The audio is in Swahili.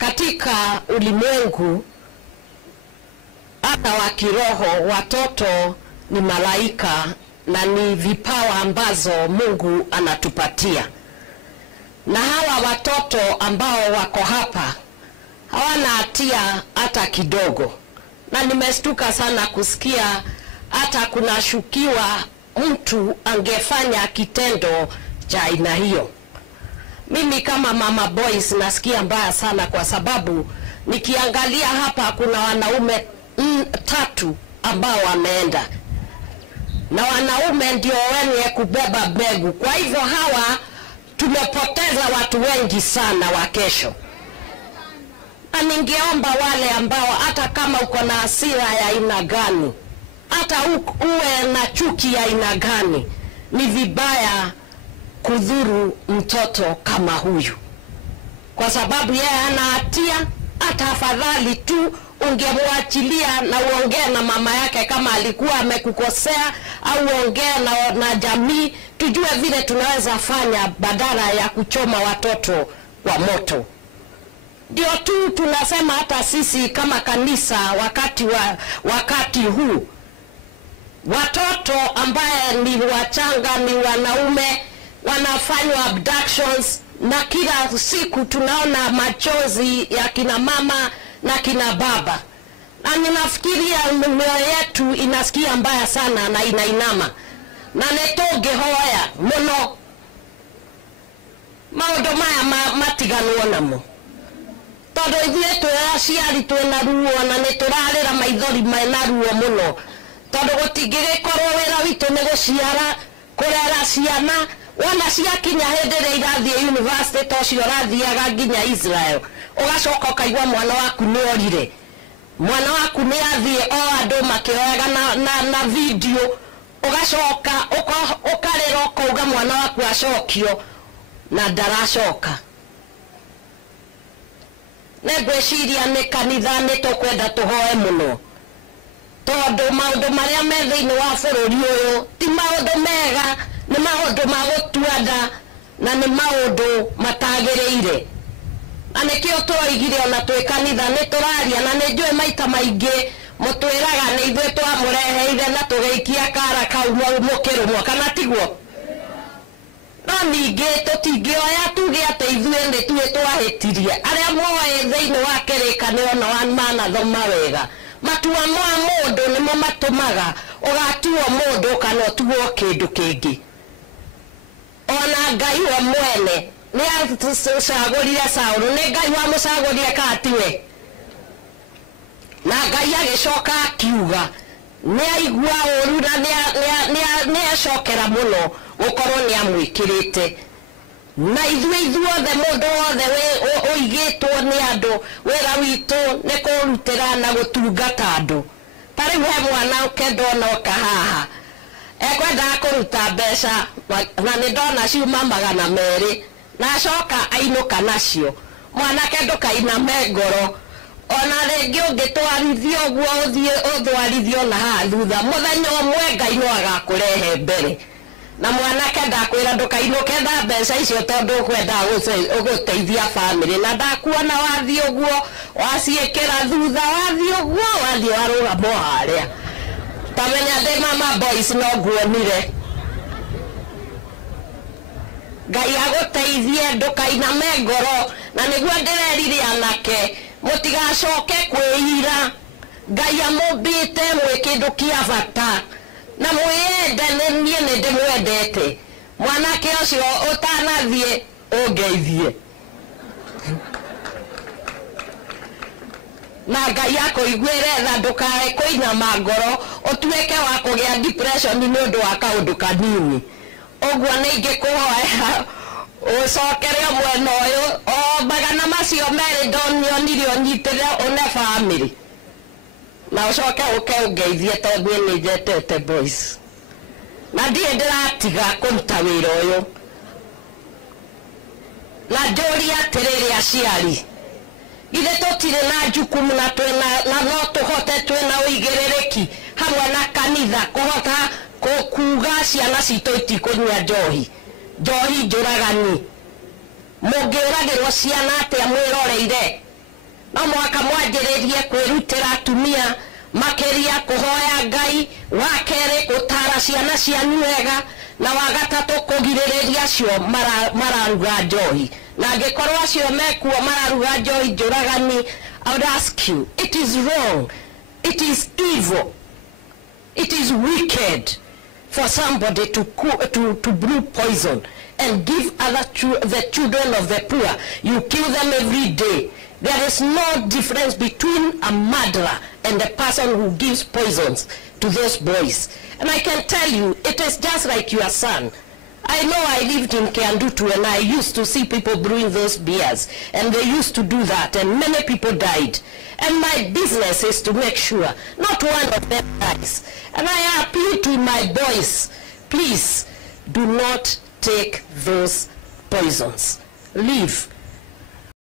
Katika ulimwengu hata wa kiroho, watoto ni malaika na ni vipawa ambazo Mungu anatupatia. Na hawa watoto ambao wako hapa hawana hatia hata kidogo. Na nimestuka sana kusikia hata kunashukiwa mtu angefanya kitendo cha aina hiyo. Mimi kama mama boys nasikia mbaya sana, kwa sababu nikiangalia hapa kuna wanaume 3 ambao wameenda, na wanaume ndio wenye kubeba mbegu. Kwa hivyo hawa tumepoteza watu wengi sana wa kesho. Na ningeomba wale ambao hata kama uko na hasira ya aina gani, hata uwe na chuki ya aina gani, ni vibaya kudhuru mtoto kama huyu, kwa sababu yeye hana hatia. Hata afadhali tu ungemwachilia na uongee na mama yake kama alikuwa amekukosea, au uongee na jamii, tujue vile tunaweza fanya badala ya kuchoma watoto kwa moto. Ndio tu tunasema hata sisi kama kanisa wakati huu, watoto ambaye ni wachanga, ni wanaume, wanafanywa abductions, na kila siku tunaona machozi ya kina mama na kina baba. Na ninafikiria mioyo yetu inasikia mbaya sana na inainama. Na netogehoya muno maundu maya matiganwo namo, tondu ithuĩ twĩ aciari twĩna ruo na nĩtũrarĩra maithori mena ruo muno, tondu gũtingĩgĩkorwo wĩra witũ nĩ gũciara, kũrera ciana. Wana ciakinya hĩndĩ ĩrĩa irathiĩ university ta ũcio ũrathiaga nginya Israel, ũgacoka ũkaigua mwana waku nĩ orire, mwana waku nĩ athiĩ o andũ makĩoyaga na video, ũgacoka ũkarĩra ũkauga mwana waku acokio na ndaracoka. Negwĩciria nĩ kanitha nĩtũkwenda tũhoe mũno, tondu maũndũ marĩa me thĩinĩ wa bũrũri ũyũ ti maũndũ mega, nĩ maũndũ ma gũtuanda na nĩ maũndũ matagĩrĩire. Na nĩkĩo tũroigire ona twĩ kanitha nĩtũraria, na nĩnjũĩ maita maingĩ mũtwĩraga nĩ ithuĩ twamũreheire na tũgĩikia kara kau mũkĩrũmwo, kana tiguo? No ningĩ tũtingĩoya tuge atĩ ithuĩ nĩ tuĩ twahĩtirie. Arĩa moĩ thĩinĩ wa kĩrĩkanĩro na manathoma wega, matua ma mũndũ nĩmo matũmaga ũgatuo mũndũ kana ũtuo kĩndũ kĩngĩ. Ona Ngai we mwene nĩ acagũrire Saũlũ, nĩ Ngai wamũcagũrire kana tiwe? Na Ngai agĩcoka akiuga nĩ aigua ũru na nĩ acokera mũno gũkorwo nĩ amwĩkĩrĩte. Na ithuothe mũndũ wothe ũigĩtwo nĩ andũ, wĩra witũ nĩ kũrutĩra na gũtungata andũ. Ta rĩu he mwanake ndona oka haha ekwendaga kũruta mbeca, na nĩ ndona ciuma 200, na acoka ainũka nacio. Mwanake ndũkainame ngoro, ona rĩngĩ ũngĩtwarithio ũguo ũthwarithio na haha thutha, mũthenya ũmwe Ngai no agakũrehe mbere. Na mwanake ndakwĩra ndũkainũke na mbeca icio tondu ũkwendaga ũgũteithia bamĩrĩ, na ndakuona wathiĩ ũguo waciĩkĩra thutha, wathiĩ ũguo wathiĩ warũgama harĩa, tamenya ndĩ mama boys no nguonire. Ngai agũteithie, ndũkainame ngoro. Na nĩguo ndĩrerire anake mũtigacoke kwĩira. Ngai amũmbĩte mwĩ kĩndũ kĩa bata, na mwĩende. Niĩ nĩ ndĩmwendete. Mwanake ũcio ũtanathiĩ ũngeithie, na Ngai akũiguĩre tha, ndũkae kũinama ngoro ũtuĩke wa kũgĩa depression nĩ ũndũ wa kaũndũ kanini. Ũguo nĩ ingĩkũhoya ũcokere mwena ũyũ, o magana macio merĩ ndonionire ũnyitĩre one bamĩrĩ, na ũcoke ũke ũngeithie tondũ nĩ njetete boys, na ndirĩ ndĩratiga kũruta wĩra ũyũ. Na njũria atĩrĩrĩ aciari, githĩ tũtirĩ na jukumu na no tũhote twĩna ũigĩrĩrĩki hamwe na kanitha kũhota kuga ciana citũ itikũnyua njohi njũragani? Mũngĩũragĩrwo ciana atĩa mwĩroreire? mwanjĩrĩrie kwĩrutĩra atumia makeria kuhoya Ngai, wakere gutara ciana cianyu wega, na wagatatũ kũgirĩrĩria acio mararuga njohi. Na angĩkorwo acio mekuo mararuga njohi njũragani, I would ask you, it is wrong, it is evil, it is wicked for somebody to brew poison and give the children of the poor. You kill them every day. There is no difference between a murderer and the person who gives poisons to those boys. And I can tell you, it is just like your son. I know I lived in Kiandutu and I used to see people brewing those beers. And they used to do that and many people died. And my business is to make sure not one of them dies. And I appeal to my boys, please do not take those poisons. Leave.